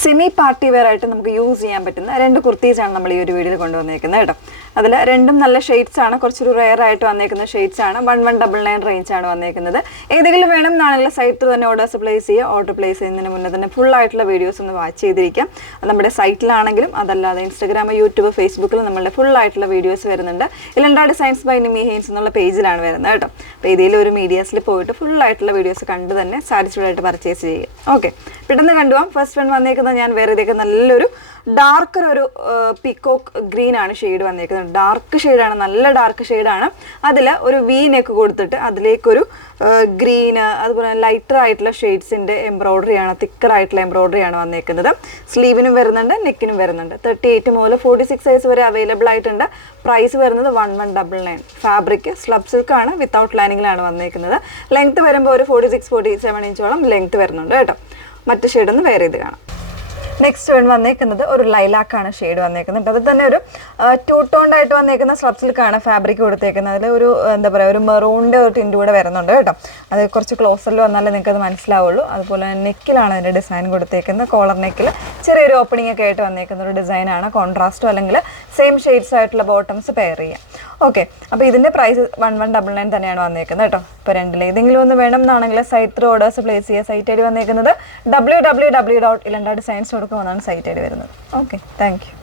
Semi party wear ആയിട്ട് നമുക്ക് use ചെയ്യാൻ പറ്റുന്ന രണ്ട് കുർത്തീസാണ് നമ്മൾ ഈ ഒരു വീഡിയോയിൽ കൊണ്ടുവന്നിരിക്കുന്നത് കേട്ടോ. അതിൽ രണ്ടും നല്ല ഷെയ്ഡ്സ് ആണ്, കുറച്ചൊരു റെയർ ആയിട്ട് വന്നേക്കുന്ന ഷെയ്ഡ്സ് ആണ്. 1199 റേഞ്ച് ആണ് വന്നേക്കുന്നത്. ഏതെങ്കിലും വേണം എന്നാണെങ്കിൽ സൈറ്റിൽ തന്നെ ഓർഡേഴ്സ് പ്ലേസ് ചെയ്യുക. ഓർഡർ പ്ലേസ് ചെയ്യുന്നതിന് മുന്നേ തന്നെ ഫുൾ ആയിട്ടുള്ള വീഡിയോസ് ഒന്ന് വാച്ച് ചെയ്തിരിക്കാം. നമ്മുടെ സൈറ്റിലാണെങ്കിലും അതല്ലാതെ ഇൻസ്റ്റാഗ്രാം, യൂട്യൂബ്, ഫേസ്ബുക്കിൽ നമ്മളുടെ ഫുൾ ആയിട്ടുള്ള വീഡിയോസ് വരുന്നുണ്ട്. ഇലണ്ട ഡിസൈൻസ് ബൈ നിമി ഹെയ്ൻസ് എന്നുള്ള പേജിലാണ് വരുന്നത് കേട്ടോ. അപ്പോൾ ഏതെങ്കിലും ഒരു മീഡിയാസിൽ പോയിട്ട് ഫുൾ ആയിട്ടുള്ള വീഡിയോസ് കണ്ട് തന്നെ സാറ്റിസ്ഫൈഡ് ആയിട്ട് പർച്ചേസ് ചെയ്യുക. ഓക്കെ, പെട്ടെന്ന് കണ്ടുപോകാം. ഫസ്റ്റ് വൺ വന്നേക്കുന്നത് ഞാൻ വേറെ ഇതൊക്കെ നല്ലൊരു ഡാർക്കർ ഒരു പീക്കോക്ക് ഗ്രീൻ ആണ് ഷെയ്ഡ് വന്നേക്കുന്നത്. ഡാർക്ക് ഷെയ്ഡാണ്, നല്ല ഡാർക്ക് ഷെയ്ഡാണ്. അതിൽ ഒരു വി നെക്ക് കൊടുത്തിട്ട് അതിലേക്കൊരു ഗ്രീന്, അതുപോലെ ലൈറ്റർ ആയിട്ടുള്ള ഷെയ്ഡ്സിൻ്റെ എംബ്രോയ്ഡറിയാണ്, തിക്കറായിട്ടുള്ള എംബ്രോയ്ഡറിയാണ് വന്നേക്കുന്നത്. സ്ലീവിനും വരുന്നുണ്ട്, നെക്കിനും വരുന്നുണ്ട്. 38 മുതൽ 46 സൈസ് വരെ അവൈലബിൾ ആയിട്ടുണ്ട്. പ്രൈസ് വരുന്നത് 1199. ഫാബ്രിക് സ്ലബ് സിൽക്കാണ്, വിത്തൗട്ട് ലൈനിങ്ങിലാണ് വന്നേക്കുന്നത്. ലെങ്ത് വരുമ്പോൾ ഒരു 46-47 ഇഞ്ചോളം ലെങ്ത് വരുന്നുണ്ട് കേട്ടോ. മറ്റ് ഷെയ്ഡൊന്ന് വേറെ ഇത് കാണാം. നെക്സ്റ്റ് വന്നേക്കുന്നത് ഒരു ലൈലാക്കാണ് ഷെയ്ഡ് വന്നേക്കുന്നത്. അത് തന്നെ ഒരു ടൂ ടോൺഡ് ആയിട്ട് വന്നേക്കുന്ന സ്ലബ് സിൽക്കാണ് ഫാബ്രിക് കൊടുത്തേക്കുന്നത്. അതിൽ ഒരു എന്താ പറയുക, ഒരു മെറൂണിൻ്റെ ഒരു ടിൻറ്റ് കൂടെ വരുന്നുണ്ട് കേട്ടോ. അത് കുറച്ച് ക്ലോസറിൽ വന്നാലേ നിങ്ങൾക്ക് അത് മനസ്സിലാവുള്ളൂ. അതുപോലെ നെക്കിലാണ് അതിൻ്റെ ഡിസൈൻ കൊടുത്തേക്കുന്നത്. കോളർ നെക്കിൽ ചെറിയൊരു ഓപ്പണിംഗ് ഒക്കെ ആയിട്ട് വന്നേക്കുന്ന ഒരു ഡിസൈനാണ്. കോൺട്രാസ്റ്റോ അല്ലെങ്കിൽ സെയിം ഷെയ്ഡ്സ് ആയിട്ടുള്ള ബോട്ടംസ് പെയർ ചെയ്യാം. ഓക്കെ, അപ്പോൾ ഇതിൻ്റെ പ്രൈസ് 1199 തന്നെയാണ് വന്നേക്കുന്നത് കേട്ടോ. ഇപ്പോൾ രണ്ടിൽ ഏതെങ്കിലും ഒന്ന് വേണം എന്നാണെങ്കിൽ സൈറ്റ് ത്രൂ ഓർഡേഴ്സ് പ്ലേസ് ചെയ്യുക. സൈറ്റ് ഐ ഡി വന്നേക്കുന്നത് www.ilandadesigns.com എന്നാണ് സൈറ്റ് ഐ ഡി വരുന്നത്. Okay, thank you.